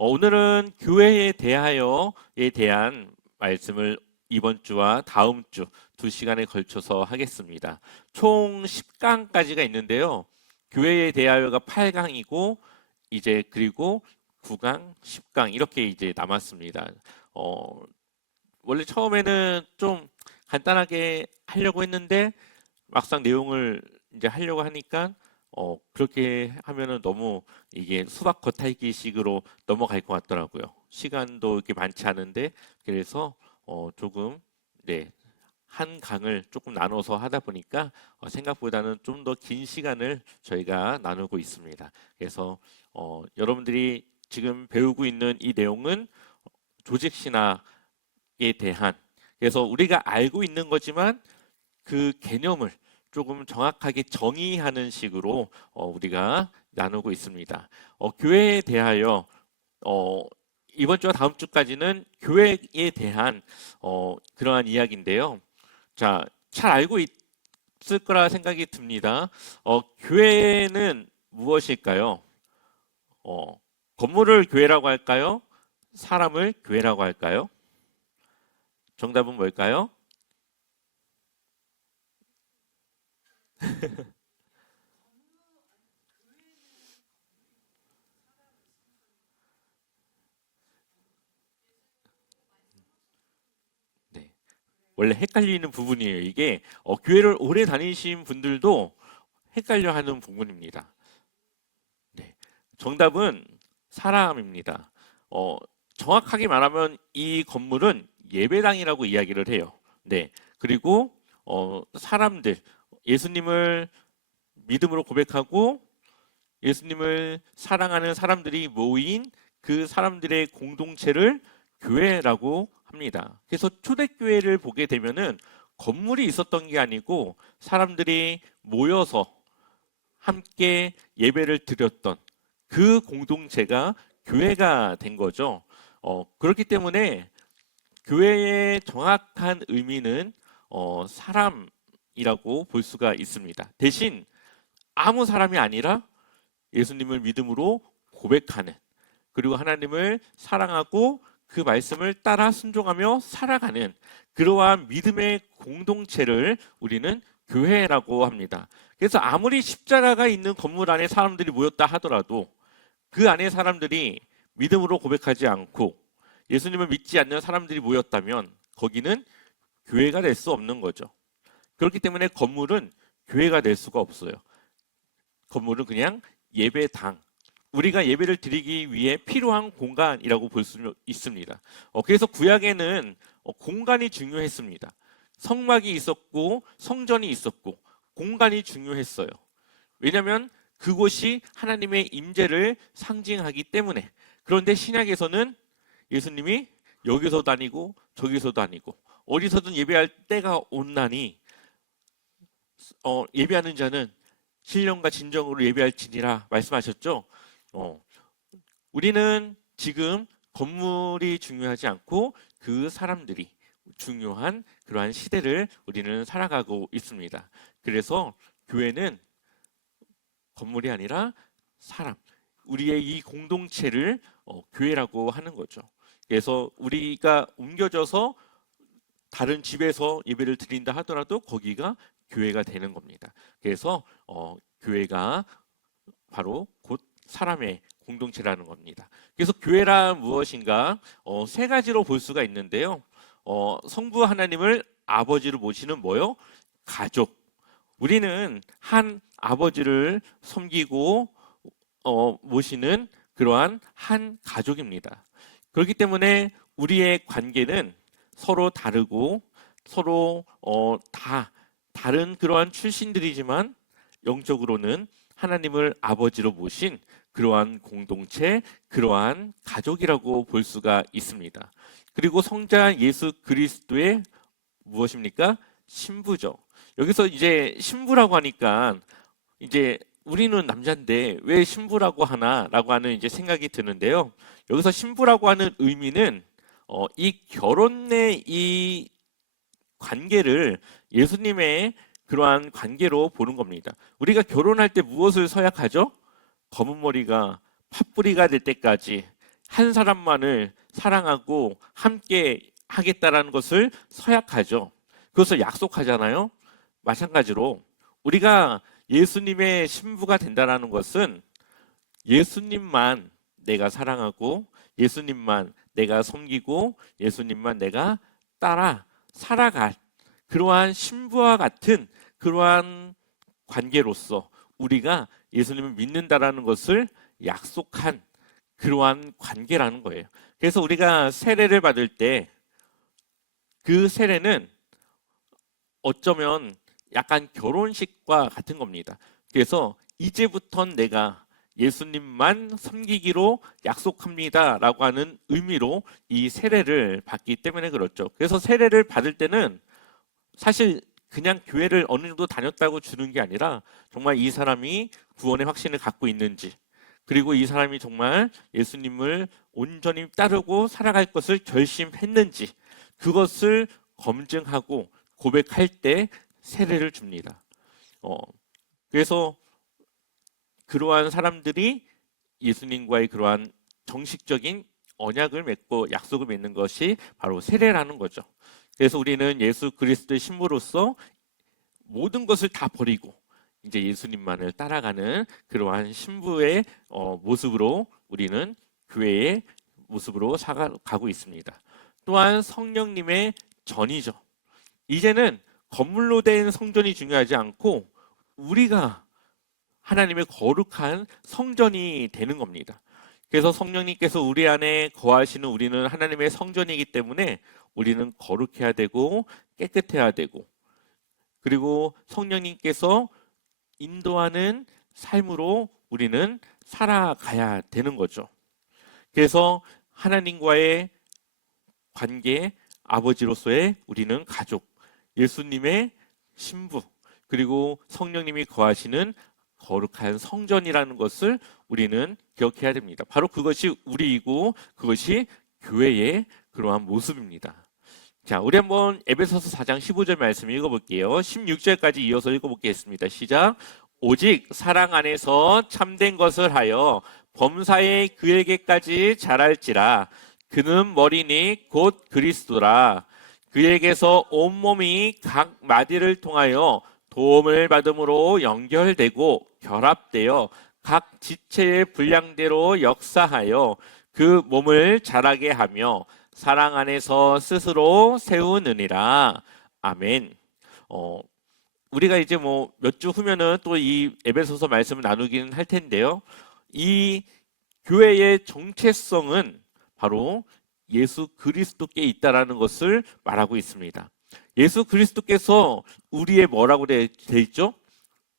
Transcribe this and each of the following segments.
오늘은 교회에 대하여에 대한 말씀을 이번 주와 다음 주 2시간에 걸쳐서 하겠습니다. 총 10강까지가 있는데요. 교회에 대하여가 8강이고 이제 그리고 9강, 10강 이렇게 이제 남았습니다. 원래 처음에는 좀 간단하게 하려고 했는데 막상 내용을 이제 하려고 하니까 그렇게 하면은 너무 이게 수박 겉핥기식으로 넘어갈 것 같더라고요. 시간도 이렇게 많지 않은데 그래서 조금 네, 한 강을 조금 나눠서 하다 보니까 생각보다는 좀 더 긴 시간을 저희가 나누고 있습니다. 그래서 여러분들이 지금 배우고 있는 이 내용은 조직 신학에 대한, 그래서 우리가 알고 있는 거지만 그 개념을 조금 정확하게 정의하는 식으로 우리가 나누고 있습니다. 교회에 대하여 이번 주와 다음 주까지는 교회에 대한 그러한 이야기인데요. 자, 잘 알고 있을 거라 생각이 듭니다. 교회는 무엇일까요? 건물을 교회라고 할까요? 사람을 교회라고 할까요? 정답은 뭘까요? 네. 원래 헷갈리는 부분이에요. 이게 교회를 오래 다니신 분들도 헷갈려하는 부분입니다. 네. 정답은 사람입니다. 정확하게 말하면 이 건물은 예배당이라고 이야기를 해요. 네. 그리고 사람들, 예수님을 믿음으로 고백하고 예수님을 사랑하는 사람들이 모인 그 사람들의 공동체를 교회라고 합니다. 그래서 초대교회를 보게 되면은 건물이 있었던 게 아니고 사람들이 모여서 함께 예배를 드렸던 그 공동체가 교회가 된 거죠. 그렇기 때문에 교회의 정확한 의미는 사람이라고 볼 수가 있습니다. 대신 아무 사람이 아니라 예수님을 믿음으로 고백하는, 그리고 하나님을 사랑하고 그 말씀을 따라 순종하며 살아가는 그러한 믿음의 공동체를 우리는 교회라고 합니다. 그래서 아무리 십자가가 있는 건물 안에 사람들이 모였다 하더라도 그 안에 사람들이 믿음으로 고백하지 않고 예수님을 믿지 않는 사람들이 모였다면 거기는 교회가 될 수 없는 거죠. 그렇기 때문에 건물은 교회가 될 수가 없어요. 건물은 그냥 예배당, 우리가 예배를 드리기 위해 필요한 공간이라고 볼 수 있습니다. 그래서 구약에는 공간이 중요했습니다. 성막이 있었고 성전이 있었고 공간이 중요했어요. 왜냐하면 그곳이 하나님의 임재를 상징하기 때문에. 그런데 신약에서는 예수님이 여기서 다니고 저기서 다니고 어디서든 예배할 때가 온나니 예배하는 자는 신령과 진정으로 예배할지니라 말씀하셨죠. 우리는 지금 건물이 중요하지 않고 그 사람들이 중요한 그러한 시대를 우리는 살아가고 있습니다. 그래서 교회는 건물이 아니라 사람, 우리의 이 공동체를 교회라고 하는 거죠. 그래서 우리가 옮겨져서 다른 집에서 예배를 드린다 하더라도 거기가 교회가 되는 겁니다. 그래서 교회가 바로 곧 사람의 공동체라는 겁니다. 그래서 교회란 무엇인가? 세 가지로 볼 수가 있는데요. 성부 하나님을 아버지로 모시는 뭐요? 가족. 우리는 한 아버지를 섬기고 모시는 그러한 한 가족입니다. 그렇기 때문에 우리의 관계는 서로 다르고 서로 다 다른 그러한 출신들이지만 영적으로는 하나님을 아버지로 모신 그러한 공동체, 그러한 가족이라고 볼 수가 있습니다. 그리고 성자 예수 그리스도의 무엇입니까? 신부죠. 여기서 이제 신부라고 하니까 이제 우리는 남자인데 왜 신부라고 하나라고 하는 이제 생각이 드는데요. 여기서 신부라고 하는 의미는 이 결혼의 이 관계를 예수님의 그러한 관계로 보는 겁니다. 우리가 결혼할 때 무엇을 서약하죠? 검은 머리가 팥뿌리가 될 때까지 한 사람만을 사랑하고 함께 하겠다라는 것을 서약하죠. 그것을 약속하잖아요. 마찬가지로 우리가 예수님의 신부가 된다라는 것은 예수님만 내가 사랑하고 예수님만 내가 섬기고 예수님만 내가 따라 살아갈 그러한 신부와 같은 그러한 관계로서 우리가 예수님을 믿는다라는 것을 약속한 그러한 관계라는 거예요. 그래서 우리가 세례를 받을 때 그 세례는 어쩌면 약간 결혼식과 같은 겁니다. 그래서 이제부턴 내가 예수님만 섬기기로 약속합니다라고 하는 의미로 이 세례를 받기 때문에 그렇죠. 그래서 세례를 받을 때는 사실 그냥 교회를 어느 정도 다녔다고 주는 게 아니라 정말 이 사람이 구원의 확신을 갖고 있는지 그리고 이 사람이 정말 예수님을 온전히 따르고 살아갈 것을 결심했는지 그것을 검증하고 고백할 때 세례를 줍니다. 그래서 그러한 사람들이 예수님과의 그러한 정식적인 언약을 맺고 약속을 맺는 것이 바로 세례라는 거죠. 그래서 우리는 예수 그리스도의 신부로서 모든 것을 다 버리고 이제 예수님만을 따라가는 그러한 신부의 모습으로 우리는 교회의 모습으로 가고 있습니다. 또한 성령님의 전이죠. 이제는 건물로 된 성전이 중요하지 않고 우리가 하나님의 거룩한 성전이 되는 겁니다. 그래서 성령님께서 우리 안에 거하시는 우리는 하나님의 성전이기 때문에 우리는 거룩해야 되고 깨끗해야 되고 그리고 성령님께서 인도하는 삶으로 우리는 살아가야 되는 거죠. 그래서 하나님과의 관계, 아버지로서의 우리는 가족, 예수님의 신부, 그리고 성령님이 거하시는 거룩한 성전이라는 것을 우리는 기억해야 됩니다. 바로 그것이 우리이고 그것이 교회의 그러한 모습입니다. 자, 우리 한번 에베소서 4장 15절 말씀 읽어볼게요. 16절까지 이어서 읽어보겠습니다. 시작. 오직 사랑 안에서 참된 것을 하여 범사에 그에게까지 자랄지라. 그는 머리니 곧 그리스도라. 그에게서 온몸이 각 마디를 통하여 도움을 받음으로 연결되고 결합되어 각 지체의 분량대로 역사하여 그 몸을 자라게 하며 사랑 안에서 스스로 세우느니라. 아멘. 우리가 이제 뭐 몇 주 후면은 또 이 에베소서 말씀을 나누기는 할 텐데요. 이 교회의 정체성은 바로 예수 그리스도께 있다라는 것을 말하고 있습니다. 예수 그리스도께서 우리의 뭐라고 돼 있죠?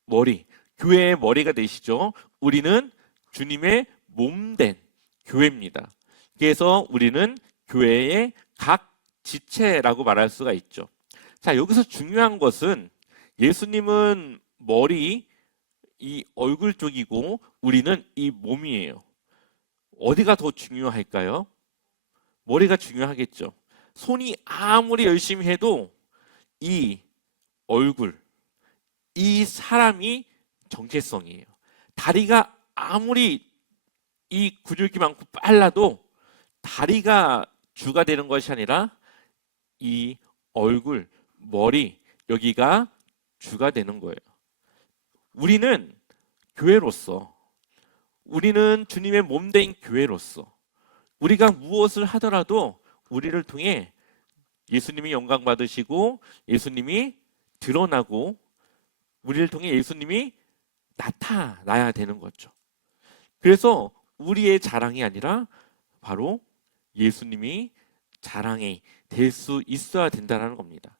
머리, 교회의 머리가 되시죠. 우리는 주님의 몸된 교회입니다. 그래서 우리는 교회의 각 지체라고 말할 수가 있죠. 자, 여기서 중요한 것은 예수님은 머리, 이 얼굴 쪽이고 우리는 이 몸이에요. 어디가 더 중요할까요? 머리가 중요하겠죠. 손이 아무리 열심히 해도 이 얼굴, 이 사람이 정체성이에요. 다리가 아무리 이 근육이 많고 빨라도 다리가 주가 되는 것이 아니라 이 얼굴, 머리, 여기가 주가 되는 거예요. 우리는 교회로서, 우리는 주님의 몸된 교회로서 우리가 무엇을 하더라도 우리를 통해 예수님이 영광 받으시고 예수님이 드러나고 우리를 통해 예수님이 나타나야 되는 거죠. 그래서 우리의 자랑이 아니라 바로 예수님이 자랑이 될 수 있어야 된다는 겁니다.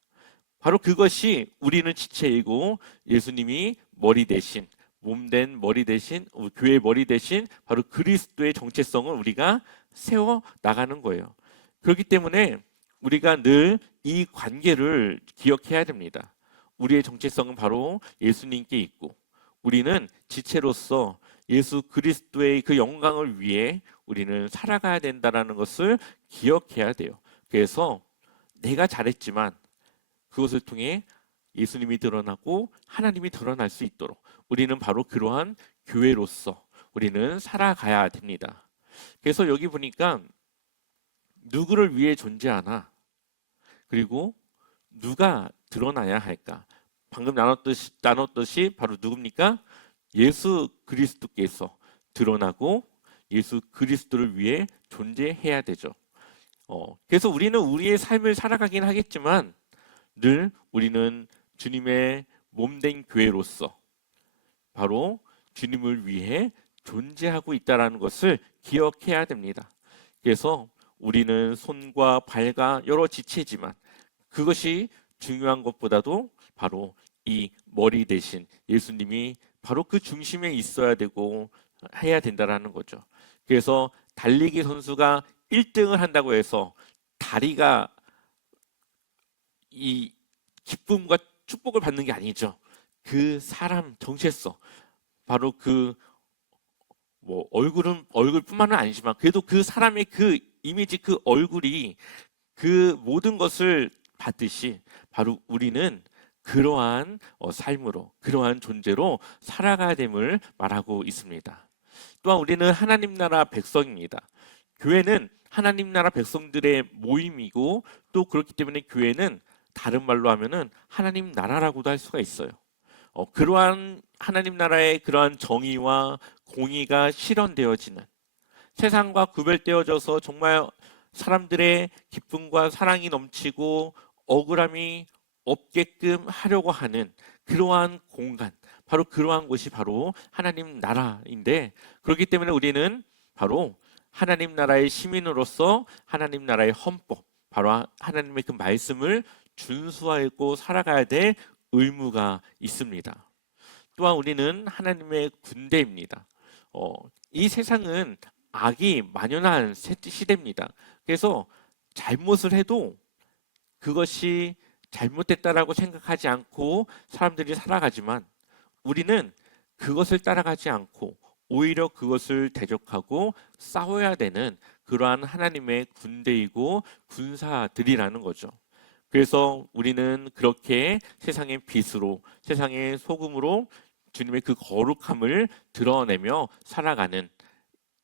바로 그것이 우리는 지체이고 예수님이 머리 대신 몸된 머리 대신 교회의 머리 대신 바로 그리스도의 정체성을 우리가 세워 나가는 거예요. 그렇기 때문에 우리가 늘 이 관계를 기억해야 됩니다. 우리의 정체성은 바로 예수님께 있고 우리는 지체로서 예수 그리스도의 그 영광을 위해 우리는 살아가야 된다는 것을 기억해야 돼요. 그래서 내가 잘했지만 그것을 통해 예수님이 드러나고 하나님이 드러날 수 있도록 우리는 바로 그러한 교회로서 우리는 살아가야 됩니다. 그래서 여기 보니까 누구를 위해 존재하나? 그리고 누가 드러나야 할까? 방금 나눴듯이 바로 누굽니까? 예수 그리스도께서 드러나고 예수 그리스도를 위해 존재해야 되죠. 그래서 우리는 우리의 삶을 살아가긴 하겠지만 늘 우리는 주님의 몸된 교회로서 바로 주님을 위해 존재하고 있다는 것을 기억해야 됩니다. 그래서 우리는 손과 발과 여러 지체지만 그것이 중요한 것보다도 바로 이 머리 대신 예수님이 바로 그 중심에 있어야 되고 해야 된다라는 거죠. 그래서 달리기 선수가 1등을 한다고 해서 다리가 이 기쁨과 축복을 받는 게 아니죠. 그 사람 정체성, 바로 그 얼굴뿐만은 아니지만 그래도 그 사람의 그 이미지, 그 얼굴이 그 모든 것을 받듯이 바로 우리는 그러한 삶으로, 그러한 존재로 살아가야 됨을 말하고 있습니다. 또한 우리는 하나님 나라 백성입니다. 교회는 하나님 나라 백성들의 모임이고 또 그렇기 때문에 교회는 다른 말로 하면은 하나님 나라라고도 할 수가 있어요. 그러한 하나님 나라의 그러한 정의와 공의가 실현되어지는, 세상과 구별되어져서 정말 사람들의 기쁨과 사랑이 넘치고 억울함이 없게끔 하려고 하는 그러한 공간, 바로 그러한 곳이 바로 하나님 나라인데, 그렇기 때문에 우리는 바로 하나님 나라의 시민으로서 하나님 나라의 헌법, 바로 하나님의 그 말씀을 준수하고 살아가야 될 의무가 있습니다. 또한 우리는 하나님의 군대입니다. 이 세상은 악이 만연한 시대입니다. 그래서 잘못을 해도 그것이 잘못됐다라고 생각하지 않고 사람들이 살아가지만 우리는 그것을 따라가지 않고 오히려 그것을 대적하고 싸워야 되는 그러한 하나님의 군대이고 군사들이라는 거죠. 그래서 우리는 그렇게 세상의 빛으로, 세상의 소금으로 주님의 그 거룩함을 드러내며 살아가는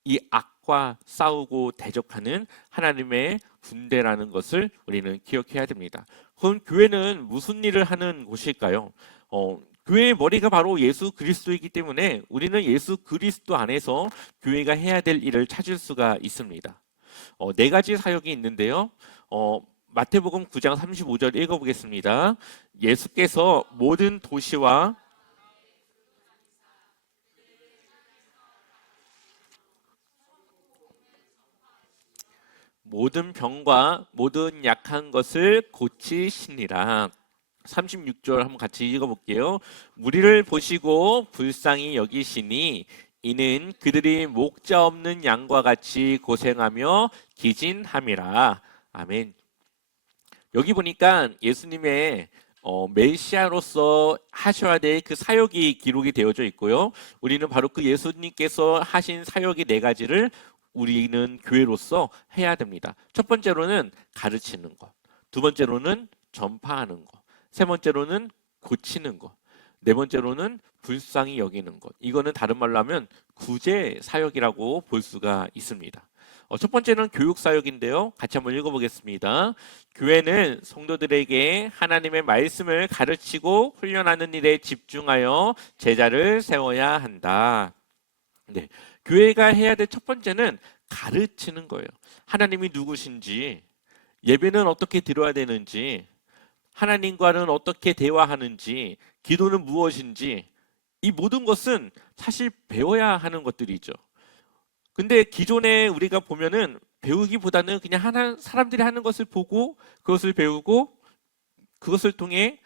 이 악과 싸우고 대적하는 하나님의 군대라는 것을 우리는 기억해야 됩니다. 그럼 교회는 무슨 일을 하는 곳일까요? 교회의 머리가 바로 예수 그리스도이기 때문에 우리는 예수 그리스도 안에서 교회가 해야 될 일을 찾을 수가 있습니다. 네 가지 사역이 있는데요. 마태복음 9장 35절 읽어보겠습니다. 예수께서 모든 도시와 모든 병과 모든 약한 것을 고치시니라. 36절 한번 같이 읽어볼게요. 무리를 보시고 불쌍히 여기시니 이는 그들이 목자 없는 양과 같이 고생하며 기진함이라. 아멘. 여기 보니까 예수님의 메시아로서 하셔야 될 그 사역이 기록이 되어져 있고요. 우리는 바로 그 예수님께서 하신 사역의 네 가지를 우리는 교회로서 해야 됩니다. 첫 번째로는 가르치는 것, 두 번째로는 전파하는 것, 세 번째로는 고치는 것, 네 번째로는 불쌍히 여기는 것. 이거는 다른 말로 하면 구제 사역이라고 볼 수가 있습니다. 첫 번째는 교육 사역인데요. 같이 한번 읽어보겠습니다. 교회는 성도들에게 하나님의 말씀을 가르치고 훈련하는 일에 집중하여 제자를 세워야 한다. 네, 교회가 해야 될 첫 번째는 가르치는 거예요. 하나님이 누구신지, 예배는 어떻게 드려야 되는지, 하나님과는 어떻게 대화하는지, 기도는 무엇인지, 이 모든 것은 사실 배워야 하는 것들이죠. 근데 기존에 우리가 보면은 배우기보다는 그냥 사람들이 하는 것을 보고 그것을 배우고 그것을 통해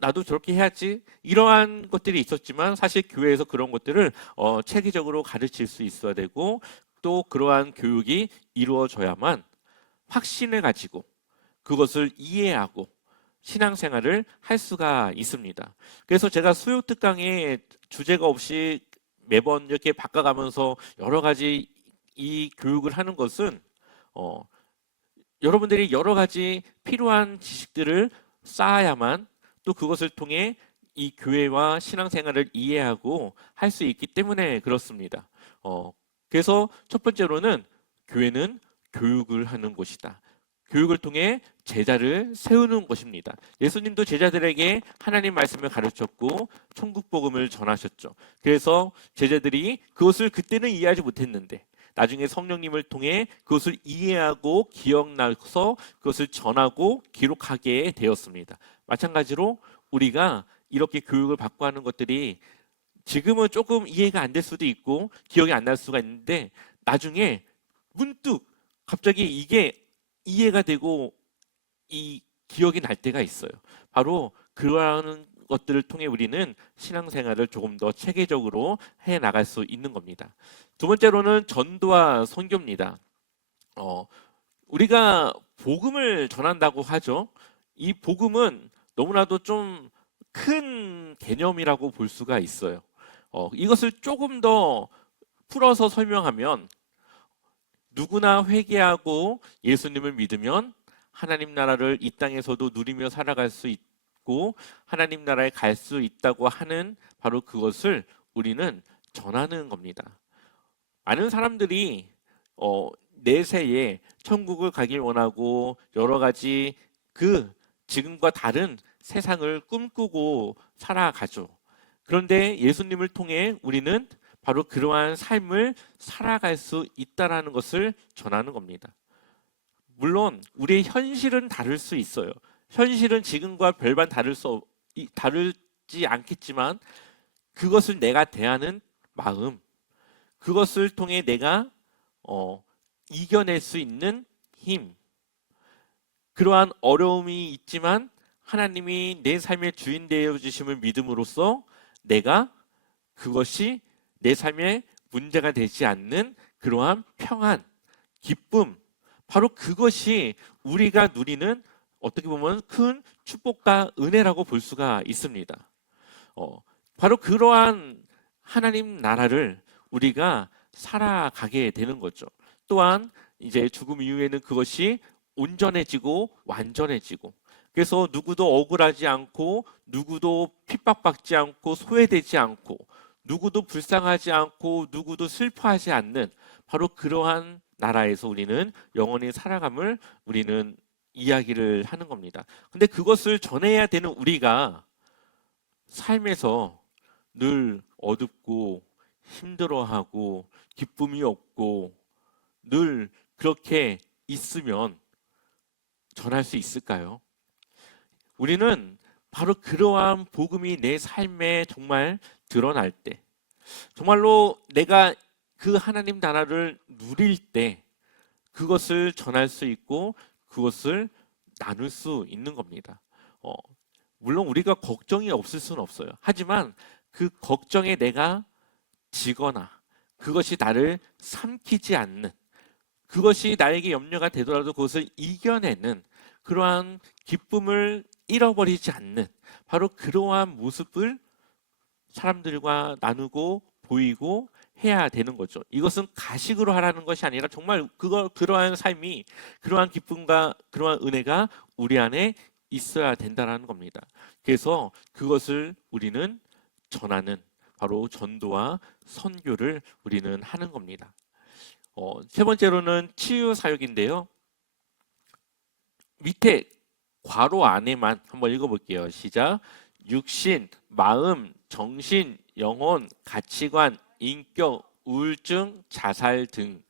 나도 저렇게 해야지, 이러한 것들이 있었지만 사실 교회에서 그런 것들을 체계적으로 가르칠 수 있어야 되고 또 그러한 교육이 이루어져야만 확신을 가지고 그것을 이해하고 신앙생활을 할 수가 있습니다. 그래서 제가 수요 특강에 주제가 없이 매번 이렇게 바꿔가면서 여러 가지 이 교육을 하는 것은 여러분들이 여러 가지 필요한 지식들을 쌓아야만 또 그것을 통해 이 교회와 신앙생활을 이해하고 할 수 있기 때문에 그렇습니다. 그래서 첫 번째로는 교회는 교육을 하는 곳이다. 교육을 통해 제자를 세우는 것입니다. 예수님도 제자들에게 하나님 말씀을 가르쳤고 천국 복음을 전하셨죠. 그래서 제자들이 그것을 그때는 이해하지 못했는데 나중에 성령님을 통해 그것을 이해하고 기억나서 그것을 전하고 기록하게 되었습니다. 마찬가지로 우리가 이렇게 교육을 받고 하는 것들이 지금은 조금 이해가 안 될 수도 있고 기억이 안 날 수가 있는데 나중에 문득 갑자기 이게 이해가 되고 이 기억이 날 때가 있어요. 바로 그러한 것들을 통해 우리는 신앙생활을 조금 더 체계적으로 해 나갈 수 있는 겁니다. 두 번째로는 전도와 선교입니다. 우리가 복음을 전한다고 하죠. 이 복음은 너무나도 좀 큰 개념이라고 볼 수가 있어요. 이것을 조금 더 풀어서 설명하면 누구나 회개하고 예수님을 믿으면 하나님 나라를 이 땅에서도 누리며 살아갈 수 있고 하나님 나라에 갈 수 있다고 하는 바로 그것을 우리는 전하는 겁니다. 많은 사람들이 내세에 천국을 가길 원하고 여러 가지 그 지금과 다른 세상을 꿈꾸고 살아가죠. 그런데 예수님을 통해 우리는 바로 그러한 삶을 살아갈 수 있다라는 것을 전하는 겁니다. 물론 우리의 현실은 다를 수 있어요. 현실은 지금과 별반 다르지 않겠지만 그것을 내가 대하는 마음, 그것을 통해 내가 이겨낼 수 있는 힘, 그러한 어려움이 있지만 하나님이 내 삶의 주인 되어 주심을 믿음으로써 내가 그것이 내 삶에 문제가 되지 않는 그러한 평안, 기쁨, 바로 그것이 우리가 누리는 어떻게 보면 큰 축복과 은혜라고 볼 수가 있습니다. 바로 그러한 하나님 나라를 우리가 살아가게 되는 거죠. 또한 이제 죽음 이후에는 그것이 온전해지고 완전해지고 그래서 누구도 억울하지 않고 누구도 핍박받지 않고 소외되지 않고 누구도 불쌍하지 않고 누구도 슬퍼하지 않는 바로 그러한 나라에서 우리는 영원히 살아감을 우리는 이야기를 하는 겁니다. 근데 그것을 전해야 되는 우리가 삶에서 늘 어둡고 힘들어하고 기쁨이 없고 늘 그렇게 있으면 전할 수 있을까요? 우리는 바로 그러한 복음이 내 삶에 정말 드러날 때 정말로 내가 그 하나님 나라를 누릴 때 그것을 전할 수 있고 그것을 나눌 수 있는 겁니다. 물론 우리가 걱정이 없을 수는 없어요. 하지만 그 걱정에 내가 지거나 그것이 나를 삼키지 않는 그것이 나에게 염려가 되더라도 그것을 이겨내는 그러한 기쁨을 잃어버리지 않는 바로 그러한 모습을 사람들과 나누고 보이고 해야 되는 거죠. 이것은 가식으로 하라는 것이 아니라 정말 그러한 삶이 그러한 기쁨과 그러한 은혜가 우리 안에 있어야 된다는 겁니다. 그래서 그것을 우리는 전하는 바로 전도와 선교를 우리는 하는 겁니다. 세 번째로는 치유 사역인데요. 밑에 괄호 안에만 한번 읽어볼게요. 시작. 육신, 마음, 정신, 영혼, 가치관, 인격, 우울증, 자살 등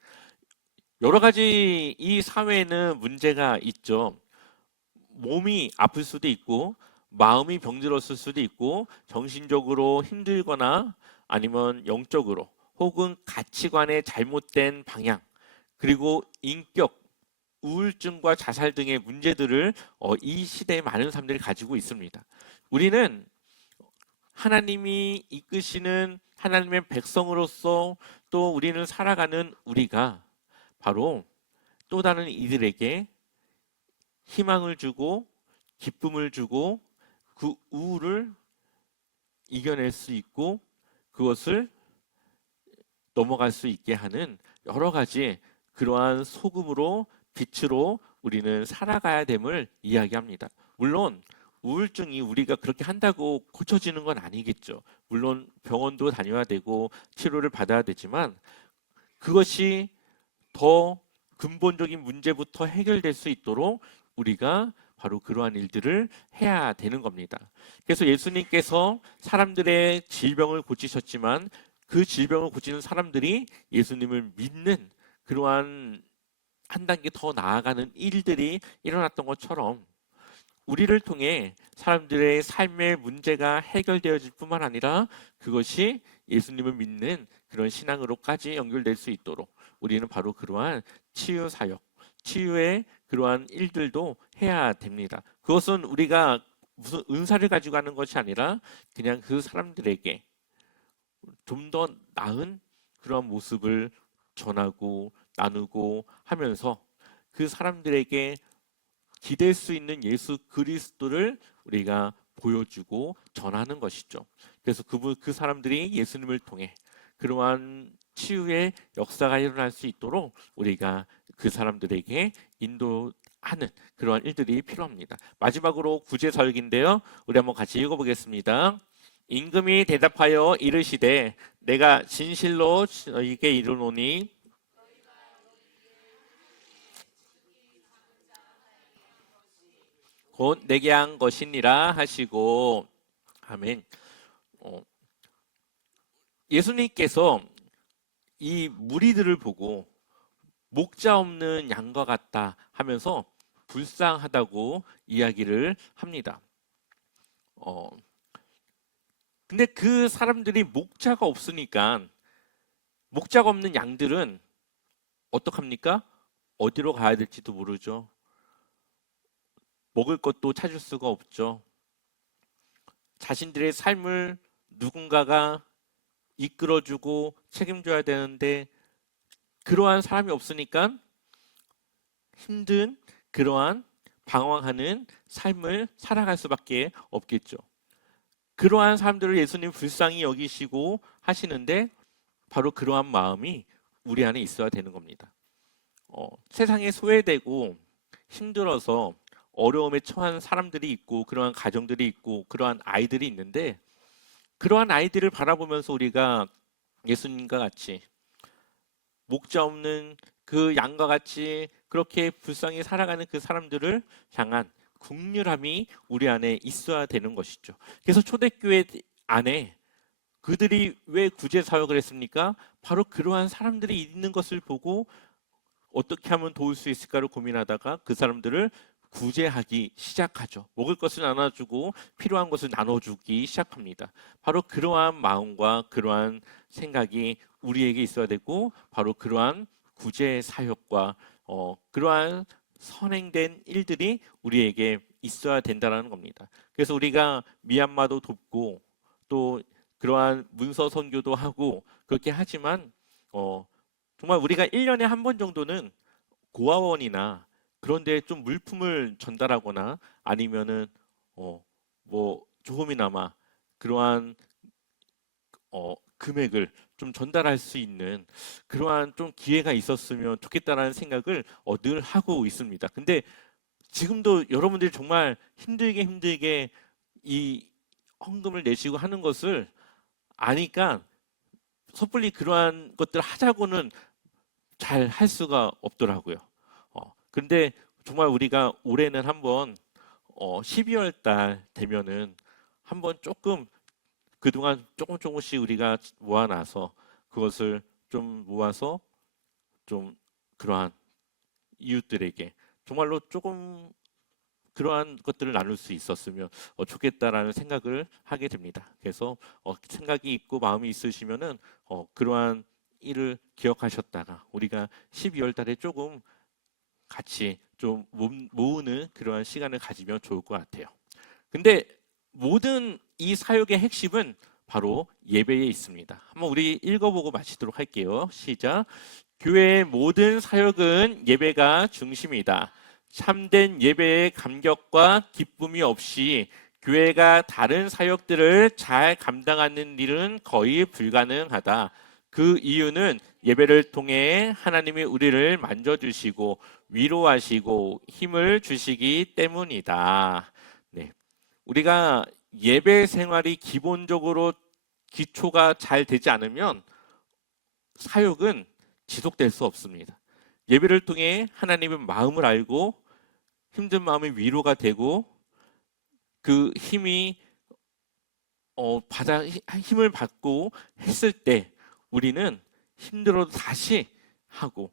여러 가지 이 사회에는 문제가 있죠. 몸이 아플 수도 있고 마음이 병들었을 수도 있고 정신적으로 힘들거나 아니면 영적으로 혹은 가치관의 잘못된 방향 그리고 인격, 우울증과 자살 등의 문제들을 이 시대에 많은 사람들이 가지고 있습니다. 우리는 하나님이 이끄시는 하나님의 백성으로서 또 우리는 살아가는 우리가 바로 또 다른 이들에게 희망을 주고 기쁨을 주고 그 우울을 이겨낼 수 있고 그것을 넘어갈 수 있게 하는 여러 가지 그러한 소금으로 빛으로 우리는 살아가야 됨을 이야기합니다. 물론 우울증이 우리가 그렇게 한다고 고쳐지는 건 아니겠죠. 물론 병원도 다녀야 되고 치료를 받아야 되지만 그것이 더 근본적인 문제부터 해결될 수 있도록 우리가 바로 그러한 일들을 해야 되는 겁니다. 그래서 예수님께서 사람들의 질병을 고치셨지만 그 질병을 고치는 사람들이 예수님을 믿는 그러한 한 단계 더 나아가는 일들이 일어났던 것처럼 우리를 통해 사람들의 삶의 문제가 해결되어질 뿐만 아니라 그것이 예수님을 믿는 그런 신앙으로까지 연결될 수 있도록 우리는 바로 그러한 치유 사역, 치유의 그러한 일들도 해야 됩니다. 그것은 우리가 무슨 은사를 가지고 하는 것이 아니라 그냥 그 사람들에게 좀 더 나은 그러한 모습을 전하고 나누고 하면서 그 사람들에게 기댈 수 있는 예수 그리스도를 우리가 보여주고 전하는 것이죠. 그래서 그 사람들이 예수님을 통해 그러한 치유의 역사가 일어날 수 있도록 우리가 그 사람들에게 인도하는 그러한 일들이 필요합니다. 마지막으로 구제 사역인데요. 우리 한번 같이 읽어보겠습니다. 임금이 대답하여 이르시되 내가 진실로 너희에게 이르노니 곧 내게 한 것이니라 하시고 아멘. 예수님께서 이 무리들을 보고 목자 없는 양과 같다 하면서 불쌍하다고 이야기를 합니다. 근데 그 사람들이 목자가 없으니까 목자가 없는 양들은 어떡합니까? 어디로 가야 될지도 모르죠. 먹을 것도 찾을 수가 없죠. 자신들의 삶을 누군가가 이끌어주고 책임져야 되는데 그러한 사람이 없으니까 힘든 그러한 방황하는 삶을 살아갈 수밖에 없겠죠. 그러한 사람들을 예수님 불쌍히 여기시고 하시는데 바로 그러한 마음이 우리 안에 있어야 되는 겁니다. 세상에 소외되고 힘들어서 어려움에 처한 사람들이 있고 그러한 가정들이 있고 그러한 아이들이 있는데 그러한 아이들을 바라보면서 우리가 예수님과 같이 목자 없는 그 양과 같이 그렇게 불쌍히 살아가는 그 사람들을 향한 긍휼함이 우리 안에 있어야 되는 것이죠. 그래서 초대교회 안에 그들이 왜 구제 사역을 했습니까? 바로 그러한 사람들이 있는 것을 보고 어떻게 하면 도울 수 있을까를 고민하다가 그 사람들을 구제하기 시작하죠. 먹을 것을 나눠주고 필요한 것을 나눠주기 시작합니다. 바로 그러한 마음과 그러한 생각이 우리에게 있어야 되고 바로 그러한 구제 사역과 그러한 선행된 일들이 우리에게 있어야 된다는 겁니다. 그래서 우리가 미얀마도 돕고 또 그러한 문서 선교도 하고 그렇게 하지만 정말 우리가 1년에 한 번 정도는 고아원이나 그런데 좀 물품을 전달하거나 아니면은 뭐 조금이나마 그러한 금액을 좀 전달할 수 있는 그러한 좀 기회가 있었으면 좋겠다라는 생각을 늘 하고 있습니다. 근데 지금도 여러분들이 정말 힘들게 이 헌금을 내시고 하는 것을 아니까 섣불리 그러한 것들 하자고는 잘 할 수가 없더라고요. 근데 정말 우리가 올해는 한번 12월 달 되면은 한번 조금 그동안 조금씩 우리가 모아놔서 그것을 좀 모아서 좀 그러한 이웃들에게 정말로 조금 그러한 것들을 나눌 수 있었으면 좋겠다라는 생각을 하게 됩니다. 그래서 생각이 있고 마음이 있으시면은 그러한 일을 기억하셨다가 우리가 12월 달에 조금 같이 좀 모으는 그러한 시간을 가지면 좋을 것 같아요. 근데 모든 이 사역의 핵심은 바로 예배에 있습니다. 한번 우리 읽어보고 마치도록 할게요. 시작. 교회의 모든 사역은 예배가 중심이다. 참된 예배의 감격과 기쁨이 없이 교회가 다른 사역들을 잘 감당하는 일은 거의 불가능하다. 그 이유는 예배를 통해 하나님이 우리를 만져주시고 위로하시고 힘을 주시기 때문이다. 네. 우리가 예배 생활이 기본적으로 기초가 잘 되지 않으면 사역은 지속될 수 없습니다. 예배를 통해 하나님의 마음을 알고 힘든 마음이 위로가 되고 그 힘이 힘을 받고 했을 때 우리는 힘들어도 다시 하고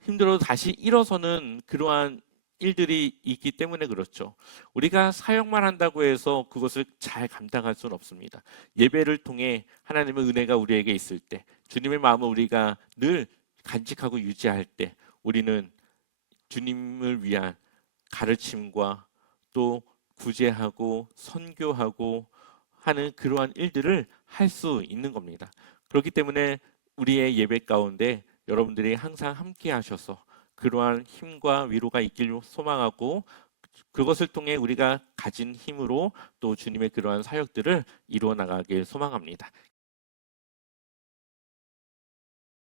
힘들어도 다시 일어서는 그러한 일들이 있기 때문에 그렇죠. 우리가 사역만 한다고 해서 그것을 잘 감당할 수는 없습니다. 예배를 통해 하나님의 은혜가 우리에게 있을 때, 주님의 마음을 우리가 늘 간직하고 유지할 때 우리는 주님을 위한 가르침과 또 구제하고 선교하고 하는 그러한 일들을 할 수 있는 겁니다. 그렇기 때문에 우리의 예배 가운데 여러분들이 항상 함께 하셔서 그러한 힘과 위로가 있길 소망하고 그것을 통해 우리가 가진 힘으로 또 주님의 그러한 사역들을 이루어 나가길 소망합니다.